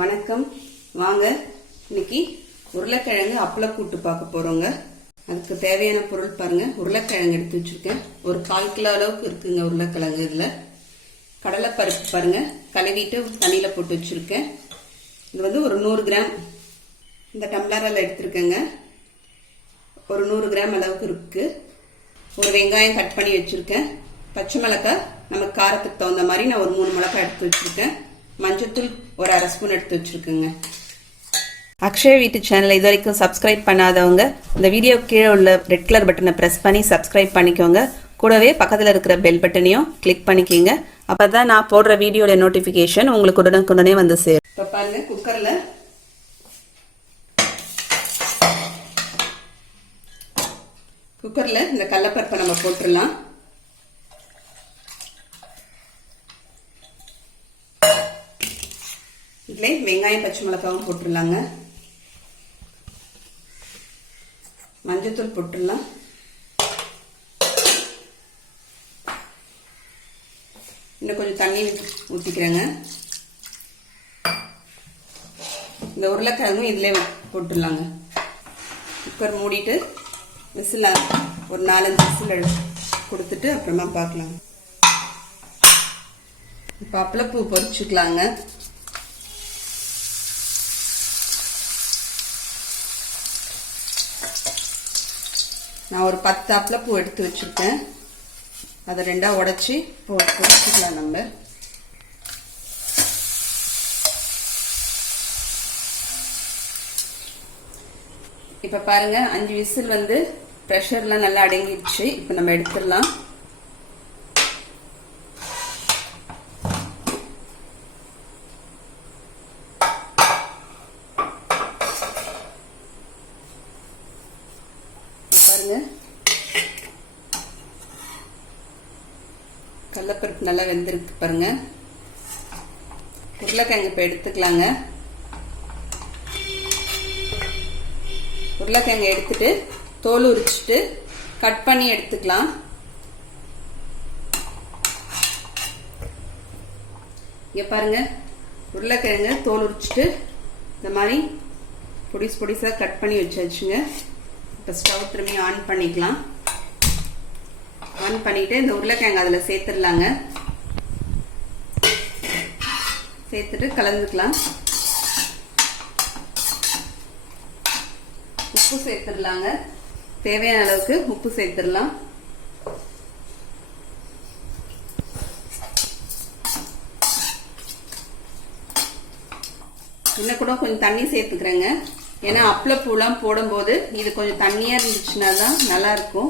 வணக்கம். வாங்க இன்னைக்கு உருளைக்கிழங்கு அப்பள கூட்டு பார்க்க போறோங்க. அதுக்கு தேவையான பொருள் பாருங்க. உருளைக்கிழங்கு எடுத்து வச்சிருக்கேன். ஒரு 1/4 கிலோ அளவுக்கு இருக்குங்க உருளைக்கிழங்கு. இதுல கடலைப்பருப்பு பாருங்க, கழுவிட்டு தண்ணியில போட்டு வச்சிருக்கேன். இது வந்து ஒரு 100 கிராம் இந்த டம்ளரில் எடுத்திருக்கேங்க. ஒரு 100 கிராம் அளவுக்கு இருக்கு. ஒரு வெங்காயம் கட் பண்ணி வச்சிருக்கேன். பச்சை மிளகாய் நம்ம காரத்துக்கு தகுந்த மாதிரி நான் ஒரு 3 மிளகாய் எடுத்து வச்சிருக்கேன். மஞ்சத்தூள் ஒரு 1/2 ஸ்பூன் எடுத்து வச்சிருக்கேங்க. அக்ஷய வீட்டு சேனலை இது வரைக்கும் சப்ஸ்கிரைப் பண்ணாதவங்க இந்த வீடியோ கீழே உள்ள ரெட் கலர் பட்டனை ப்ரெஸ் பண்ணி சப்ஸ்கிரைப் பண்ணிக்கோங்க. கூடவே பக்கத்தில் இருக்கிற பெல் பட்டனையும் கிளிக் பண்ணிக்கிங்க. அப்போ தான் நான் போடுற வீடியோட நோட்டிஃபிகேஷன் உங்களுக்கு உடனுக்குடனே வந்து சேரும். இப்போ பாருங்க, குக்கரில் இந்த கடலைப்பருப்பை நம்ம போட்டுடலாம். இதுல வெங்காயம் பச்சை மிளகாவும் போட்டுடலாங்க. மஞ்சத்தூள் போட்டுடலாம். இன்னும் கொஞ்சம் தண்ணி ஊற்றிக்கிறேங்க. இந்த உருளைக்கிழங்கும் இதுல போட்டுடலாங்க. குக்கர் மூடிட்டு விசில் ஒரு 4-5 விசில் கொடுத்துட்டு அப்புறமா பார்க்கலாம். இப்போ அப்பளப்பூ பொரிச்சுக்கலாங்க. நான் ஒரு 10 அப்பளப்பூ எடுத்து வச்சிருக்கேன். அதை 2ஆ உடைச்சி பொரிச்சுக்கலாம் நம்ம. இப்ப பாருங்க, 5 விசில் வந்து பிரஷர்லாம் நல்லா அடங்கிடுச்சு. இப்ப நம்ம எடுத்துடலாம். பாருங்க, கடலைப்பருப்பு நல்லா வெந்திருக்கு பாருங்க. உருளைக்கிழங்கு இப்ப எடுத்துக்கலாங்க. உருளைக்கிழங்கு எடுத்துட்டு தோல் உரிச்சிட்டு கட் பண்ணி எடுத்துக்கலாம். இங்க பாருங்க, உருளைக்கிழங்கு தோல் உரிச்சிட்டு இந்த மாதிரி பொடிசா கட் பண்ணி வச்சாச்சுங்க. இப்போ ஸ்டவ் திரும்பி ஆன் பண்ணிக்கலாம். ஆன் பண்ணிட்டு இந்த உருளைக்கிழங்கு அதில் சேர்த்துடலாங்க. சேர்த்துட்டு கலந்துக்கலாம். உப்பு சேர்த்துடலாங்க. தேவையான அளவுக்கு உப்பு சேர்த்துடலாம். இன்னும் கூட கொஞ்சம் தண்ணி சேர்த்துக்கிறேங்க. ஏன்னா அப்பளப்பூலாம் போடும்போது இது கொஞ்சம் தண்ணியா இருந்துச்சுன்னா தான் நல்லா இருக்கும்.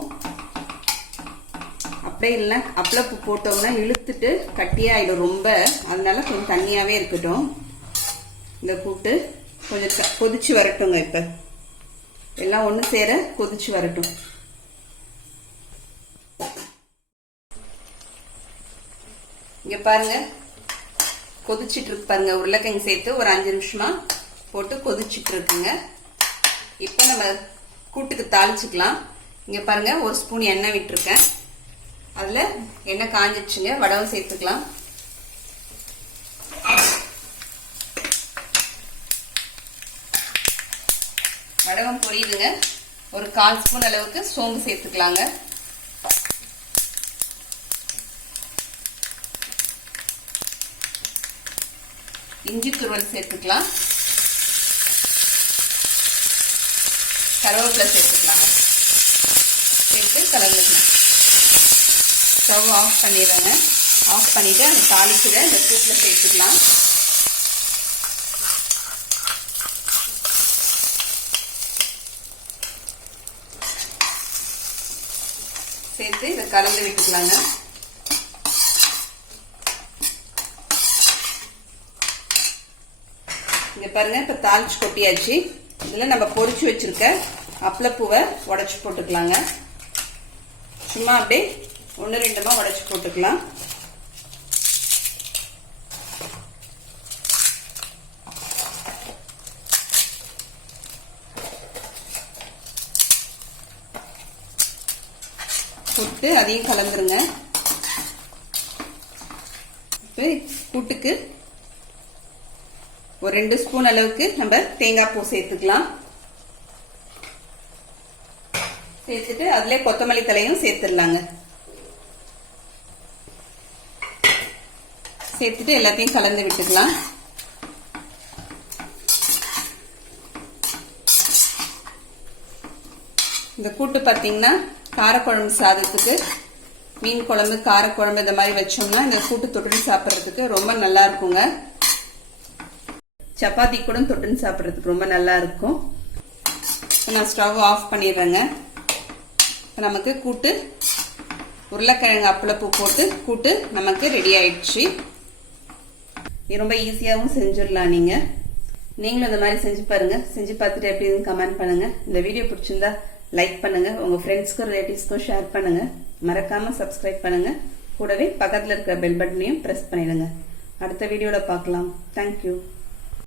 அப்படியே இல்லை, அப்பளப்பூ போட்டோம்னா இழுத்துட்டு கட்டியாயிடும் ரொம்ப. அதனால கொஞ்சம் தண்ணியாவே இருக்கட்டும். இந்த கூட்டு கொஞ்சம் கொதிச்சு வரட்டுங்க. இப்ப எல்லாம் ஒண்ணு சேர கொதிச்சு வரட்டும். இங்க பாருங்க, கொதிச்சிட்டு இருக்கு பாருங்க. உருளைக்கிழங்கு சேர்த்து ஒரு 5 நிமிஷமா போட்டு கொதிச்சிட்டு இருக்குங்க. இப்போ நம்ம கூட்டுக்கு தாளிச்சுக்கலாம். இங்க பாருங்க, 1 ஸ்பூன் எண்ணெய் விட்டுருக்கேன். அதுல எண்ணெய் காஞ்சிச்சுங்க. வடகம் சேர்த்துக்கலாம். வடகம் பொரியுதுங்க. ஒரு 1/4 ஸ்பூன் அளவுக்கு சோம்பு சேர்த்துக்கலாங்க. இஞ்சி துருவல் சேர்த்துக்கலாம். கருவேப்பிலை சேர்த்துக்கலாங்க. சேர்த்து கலந்துக்கலாம். ஸ்டவ் ஆஃப் பண்ணிடுறேங்க. ஆஃப் பண்ணிட்டு அந்த தாளிக்கிற இந்த கூட்டில் சேர்த்துக்கலாம். சேர்த்து இதை கலந்து விட்டுக்கலாங்க. இங்க பாருங்க, இப்ப தாளிச்சு கொட்டியாச்சு. இதுல நம்ம பொரிச்சு வச்சிருக்க அப்பளப்பூவை உடைச்சு போட்டுக்கலாங்க. சும்மா அப்படியே 1-2 உடைச்சு போட்டுக்கலாம். போட்டு அதையும் கலந்துருங்க. இப்போ கூட்டுக்கு ஒரு 2 ஸ்பூன் அளவுக்கு நம்ம தேங்காய் பூ சேர்த்துக்கலாம். சேர்த்துட்டு அதுல கொத்தமல்லி தலையும் சேர்த்துடலாங்க. சேர்த்துட்டு எல்லாத்தையும் கலந்து விட்டுக்கலாம். இந்த கூட்டு பார்த்தீங்கன்னா காரக்குழம்பு சாதத்துக்கு, மீன் குழம்பு, காரக்குழம்பு இந்த மாதிரி வச்சோம்னா இந்த கூட்டு தொட்டுன்னு சாப்பிட்றதுக்கு ரொம்ப நல்லா இருக்குங்க. சப்பாத்தி கூட தொட்டுன்னு சாப்பிட்றதுக்கு ரொம்ப நல்லா இருக்கும். நான் ஸ்டவ் ஆஃப் பண்ணிடுறேங்க. நமக்கு கூட்டு உருளைக்கிழங்கு அப்பளப்பூ போட்டு கூட்டு நமக்கு ரெடி ஆயிடுச்சு. ரொம்ப ஈஸியாகவும் செஞ்சிடலாம். நீங்களும் இந்த மாதிரி செஞ்சு பாருங்க. செஞ்சு பார்த்துட்டு எப்படின்னு கமெண்ட் பண்ணுங்க. இந்த வீடியோ பிடிச்சிருந்தா லைக் பண்ணுங்க, உங்க ஃப்ரெண்ட்ஸ்க்கும் ரிலேட்டிவ்ஸ்க்கும் ஷேர் பண்ணுங்க. மறக்காம சப்ஸ்கிரைப் பண்ணுங்க. கூடவே பக்கத்துல இருக்கிற பெல் பட்டனையும் பிரஸ் பண்ணிடுங்க. அடுத்த வீடியோல பார்க்கலாம். தேங்க்யூ.